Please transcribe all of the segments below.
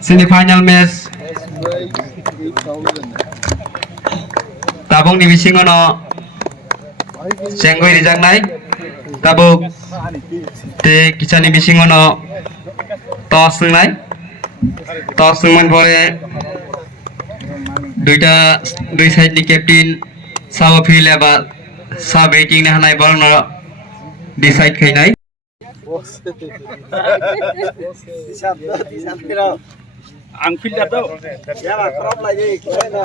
Semi-final match tabung ni bisingono senggoi rijaknai tabuk te kichani bisingono toss nungman pore দুই side ni captain sawa field eba sa waiting na hanai ball no decide khainai ang fielder to ya ba crop lagi gala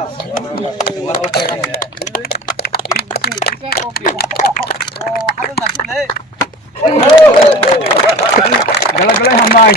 hambai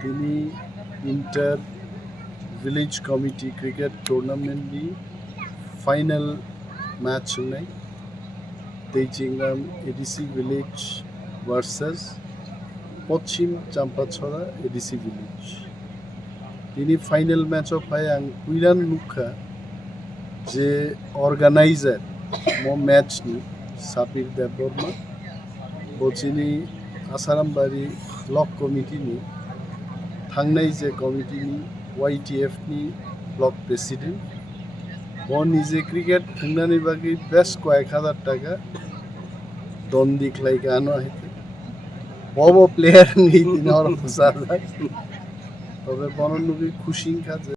তিনি inter village committee cricket টুর্নামেন্টনি final match ఉన్నాయి Teichingram ADC village versus পশ্চিম Champachhara ADC village তিনি final match of হয় আं কুইরাन नुखा যে অর্গানাইজার মো ম্যাচনি সাপির দেববর্মা বচিনি आसारामबारि ब्लक कमिटिनि थांनाय जे कमिटिनि YTF नि ब्लक प्रेसिडेंट वो निजे क्रिकेट थांनानै बागै बेस्ट कয়েক হাজার টাকা दन दिख्लायगानो हायते बबो प्लेयार नि दिनर फुसार तबे बननुगै खुशिंखा